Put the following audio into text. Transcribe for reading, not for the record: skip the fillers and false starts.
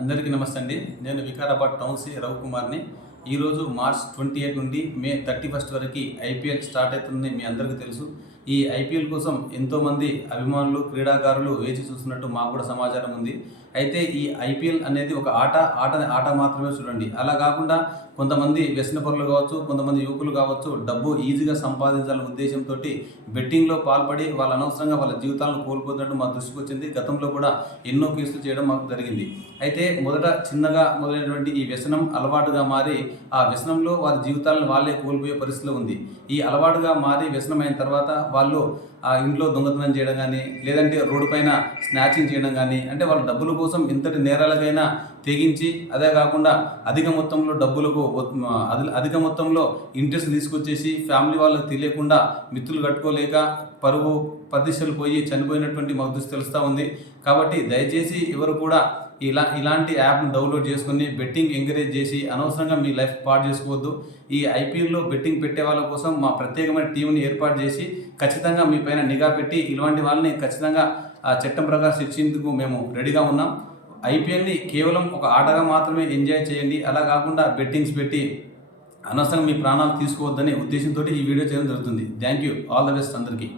అందరికీ నమస్తే అండి. నేను వికారాబాద్ టౌన్ సి రవికుమార్ని. ఈరోజు మార్చ్ 28 నుండి మే 31 వరకు ఐపీఎల్ స్టార్ట్ అవుతుందని మీ అందరికీ తెలుసు. ఈ ఐపీఎల్ కోసం ఎంతోమంది అభిమానులు, క్రీడాకారులు వేచి చూస్తున్నట్టు మాకు కూడా సమాచారం ఉంది. అయితే ఈ ఐపీఎల్ అనేది ఒక ఆట మాత్రమే చూడండి. అలా కాకుండా కొంతమంది వ్యసనపరులు కావచ్చు, కొంతమంది యువకులు కావచ్చు, డబ్బు ఈజీగా సంపాదించాలనే ఉద్దేశంతో బెట్టింగ్లో పాల్పడి వాళ్ళు అనవసరంగా వాళ్ళ జీవితాలను కోల్పోతున్నట్టు మా దృష్టికి వచ్చింది. గతంలో కూడా ఎన్నో కేసులు చేయడం మాకు జరిగింది. అయితే మొదట చిన్నగా మొదలైనటువంటి ఈ వ్యసనం అలవాటుగా మారి ఆ వ్యసనంలో వారి జీవితాలను వాళ్ళే కోల్పోయే పరిస్థితిలో ఉంది. ఈ అలవాటుగా మారి వ్యసనమైన తర్వాత వాళ్ళు ఆ ఇంట్లో దొంగతనం చేయడం కానీ, లేదంటే రోడ్డు పైన స్నాచింగ్ చేయడం కానీ, అంటే వాళ్ళ డబ్బుల కోసం ఎంతటి నేరాలకైనా తెగించి, అదే కాకుండా అధిక మొత్తంలో డబ్బులకు అధిక మొత్తంలో ఇంట్రెస్ట్ తీసుకొచ్చేసి ఫ్యామిలీ వాళ్ళకి తెలియకుండా మిత్రులు కట్టుకోలేక పరువు ప్రతిష్టలు పోయి చనిపోయినటువంటి మాకు దృష్టి తెలుస్తూ ఉంది. కాబట్టి దయచేసి ఎవరు కూడా ఇలాంటి యాప్ను డౌన్లోడ్ చేసుకుని బెట్టింగ్ ఎంకరేజ్ చేసి అనవసరంగా మీ లైఫ్ పాడు చేసుకోవద్దు. ఈ ఐపీఎల్లో బెట్టింగ్ పెట్టే వాళ్ళ కోసం మా ప్రత్యేకమైన టీంని ఏర్పాటు చేసి ఖచ్చితంగా మీ పైన నిఘా పెట్టి ఇలాంటి వాళ్ళని ఖచ్చితంగా చట్టం ప్రకారం శిక్షించేందుకు మేము రెడీగా ఉన్నాం. ఐపీఎల్ని కేవలం ఒక ఆటగా మాత్రమే ఎంజాయ్ చేయండి. అలా కాకుండా బెట్టింగ్స్ పెట్టి అనవసరంగా మీ ప్రాణాలు తీసుకోవద్దనే ఉద్దేశంతో ఈ వీడియో చేయడం జరుగుతుంది. Thank you. All the best అందరికీ.